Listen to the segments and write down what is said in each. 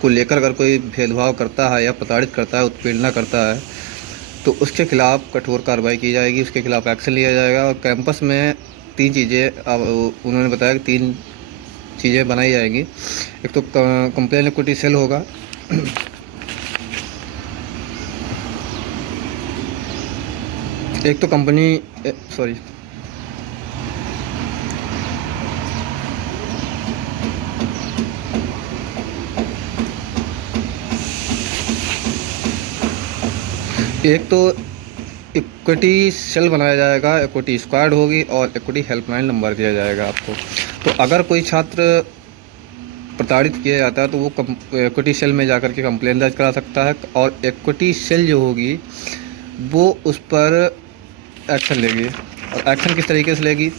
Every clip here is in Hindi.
को लेकर अगर कोई भेदभाव करता है या प्रताड़ित करता है, उत्पीड़ना करता है, तो उसके खिलाफ़ कठोर कार्रवाई की जाएगी, उसके खिलाफ़ एक्शन लिया जाएगा। और कैंपस में 3 चीज़ें अब उन्होंने बताया कि 3 चीज़ें बनाई जाएंगी। एक तो कंप्लेन इक्विटी सेल होगा, एक तो कंपनी सॉरी एक तो इक्विटी सेल बनाया जाएगा, इक्विटी स्क्वाड होगी और इक्विटी हेल्पलाइन नंबर दिया जाएगा आपको। तो अगर कोई छात्र प्रताड़ित किया जाता है तो वो इक्विटी सेल में जाकर के कंप्लेन दर्ज करा सकता है, और इक्विटी सेल जो होगी वो उस पर एक्शन लेगी। और एक्शन किस तरीके से लेगी?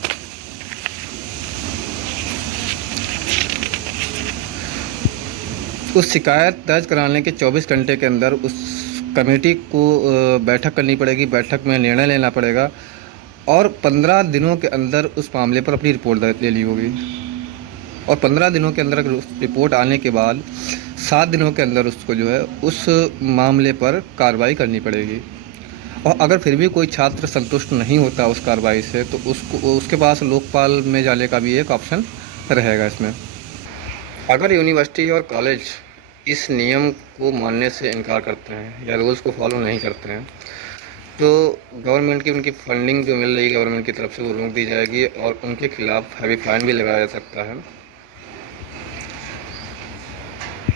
उस शिकायत दर्ज कराने के 24 घंटे के अंदर उस कमेटी को बैठक करनी पड़ेगी, बैठक में निर्णय लेना पड़ेगा, और 15 दिनों के अंदर उस मामले पर अपनी रिपोर्ट ले ली होगी। और 15 दिनों के अंदर रिपोर्ट आने के बाद 7 दिनों के अंदर उसको जो है उस मामले पर कार्रवाई करनी पड़ेगी। और अगर फिर भी कोई छात्र संतुष्ट नहीं होता उस कार्रवाई से, तो उसके पास लोकपाल में जाने का भी एक ऑप्शन रहेगा इसमें। अगर यूनिवर्सिटी और कॉलेज इस नियम को मानने से इनकार करते हैं या रूल्स को फॉलो नहीं करते हैं, तो गवर्नमेंट की उनकी फंडिंग जो मिल रही है गवर्नमेंट की तरफ से वो रोक दी जाएगी, और उनके खिलाफ़ हैवी फाइन भी लगाया जा सकता है।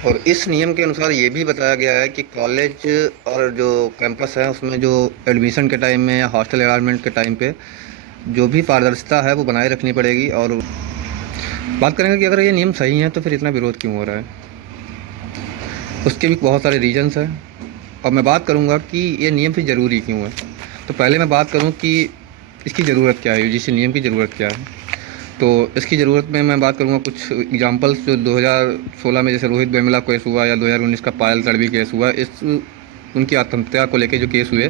और इस नियम के अनुसार ये भी बताया गया है कि कॉलेज और जो कैंपस है उसमें जो एडमिशन के टाइम में या हॉस्टल अलॉटमेंट के टाइम पे जो भी पारदर्शिता है वो बनाए रखनी पड़ेगी। और बात करेंगे कि अगर ये नियम सही हैं तो फिर इतना विरोध क्यों हो रहा है, उसके भी बहुत सारे रीजंस हैं। और मैं बात करूँगा कि ये नियम फिर ज़रूरी क्यों है। तो पहले मैं बात करूँ कि इसकी ज़रूरत क्या है, यूजीसी नियम की ज़रूरत क्या है। तो इसकी ज़रूरत में मैं बात करूँगा कुछ एग्जांपल्स जो 2016 में जैसे रोहित वेमुला केस हुआ या 2019 का पायल तड़वी केस हुआ, इस उनकी आत्महत्या को लेकर जो केस हुए,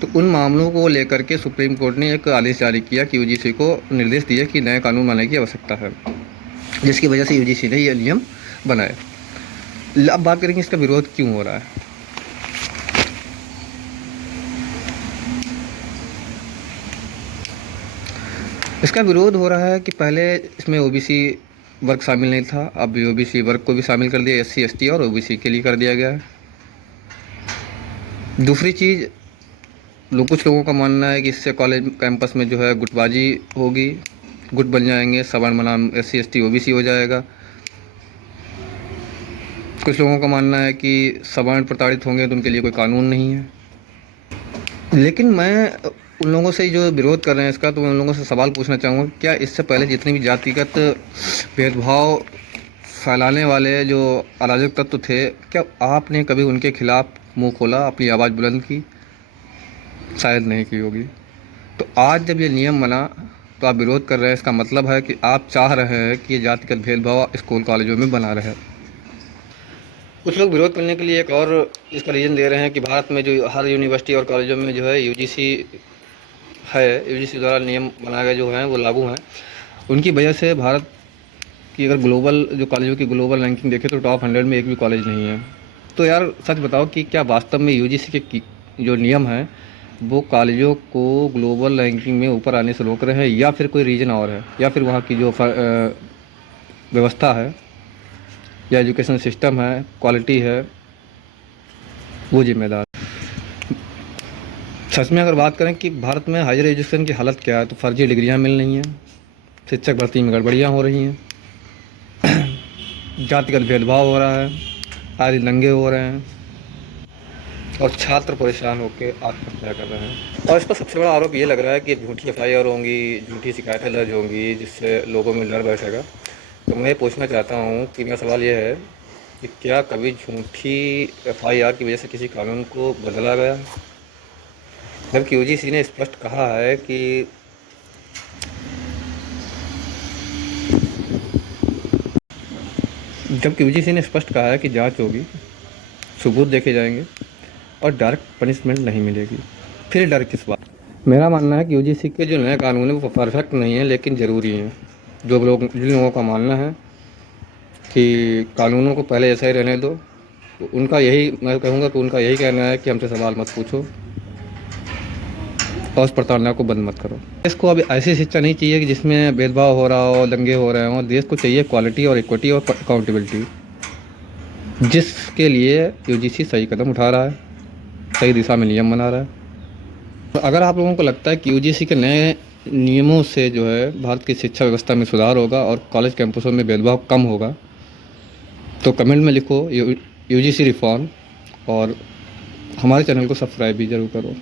तो उन मामलों को लेकर के सुप्रीम कोर्ट ने एक आदेश जारी किया कि यूजीसी को निर्देश दिए कि नए कानून बनाने की आवश्यकता है, जिसकी वजह से यूजीसी ने यह नियम बनाए। अब बात करेंगे इसका विरोध क्यों हो रहा है। इसका विरोध हो रहा है कि पहले इसमें ओबीसी वर्ग शामिल नहीं था, अब ओबीसी वर्ग को भी शामिल कर दिया, एससी एसटी और ओबीसी के लिए कर दिया गया है। दूसरी चीज़, कुछ लोगों का मानना है कि इससे कॉलेज कैंपस में जो है गुटबाजी होगी, गुट बन जाएंगे, सवर्ण बनाम एससी एसटी ओबीसी हो जाएगा। कुछ लोगों का मानना है कि सवर्ण प्रताड़ित होंगे तो उनके लिए कोई कानून नहीं है। लेकिन मैं उन लोगों से जो विरोध कर रहे हैं इसका, तो मैं उन लोगों से सवाल पूछना चाहूँगा, क्या इससे पहले जितनी भी जातिगत भेदभाव फैलाने वाले जो अराजक तत्व थे, क्या आपने कभी उनके खिलाफ़ मुंह खोला, अपनी आवाज़ बुलंद की? शायद नहीं की होगी। तो आज जब ये नियम बना तो आप विरोध कर रहे हैं, इसका मतलब है कि आप चाह रहे हैं कि ये जातिगत भेदभाव स्कूल कॉलेजों में बना रहे। कुछ लोग विरोध करने के लिए एक और इसका रीज़न दे रहे हैं कि भारत में जो हर यूनिवर्सिटी और कॉलेजों में जो है यूजीसी है, यूजीसी द्वारा नियम बनाए गए जो हैं वो लागू हैं। उनकी वजह से भारत की अगर ग्लोबल जो कॉलेजों की ग्लोबल रैंकिंग देखें तो टॉप 100 में एक भी कॉलेज नहीं है। तो यार सच बताओ कि क्या वास्तव में यूजीसी के जो नियम हैं वो कॉलेजों को ग्लोबल रैंकिंग में ऊपर आने से रोक रहे हैं, या फिर कोई रीज़न और है, या फिर वहाँ की जो व्यवस्था है या एजुकेशन सिस्टम है, क्वालिटी है, वो जिम्मेदार। सच में अगर बात करें कि भारत में हायर एजुकेशन की हालत क्या है, तो फर्जी डिग्रियां मिल रही हैं, शिक्षक भर्ती में गड़बड़ियाँ हो रही हैं, जातिगत भेदभाव हो रहा है, आदि दंगे हो रहे हैं, और छात्र परेशान होकर आत्महत्या कर रहे हैं। और इसका सबसे बड़ा आरोप ये लग रहा है कि झूठी एफआईआर होंगी, झूठी शिकायतें दर्ज होंगी, जिससे लोगों में डर बैठेगा। तो मैं पूछना चाहता हूँ कि मेरा सवाल ये है कि क्या कभी झूठी एफआईआर की वजह से किसी कानून को बदला गया, जबकि यूजीसी ने स्पष्ट कहा है कि जांच होगी, सबूत देखे जाएंगे और डायरेक्ट पनिशमेंट नहीं मिलेगी, फिर डर किस बात। मेरा मानना है कि यूजीसी के जो नए कानून है वो परफेक्ट नहीं है लेकिन ज़रूरी हैं। जिन लोगों का मानना है कि कानूनों को पहले ऐसा ही रहने दो। उनका यही, मैं कहूँगा कि उनका यही कहना है कि हमसे सवाल मत पूछो और उस प्रताड़ना को बंद मत करो। देश को अब ऐसी शिक्षा नहीं चाहिए कि जिसमें भेदभाव हो रहा हो, दंगे हो रहे हों। देश को चाहिए क्वालिटी और इक्विटी और अकाउंटेबिलिटी, जिसके लिए यूजीसी सही कदम उठा रहा है, सही दिशा में नियम बना रहा है। तो अगर आप लोगों को लगता है कि यूजीसी के नए नियमों से जो है भारत की शिक्षा व्यवस्था में सुधार होगा और कॉलेज कैंपसों में भेदभाव कम होगा, तो कमेंट में लिखो यूजीसी रिफॉर्म, और हमारे चैनल को सब्सक्राइब भी ज़रूर करो।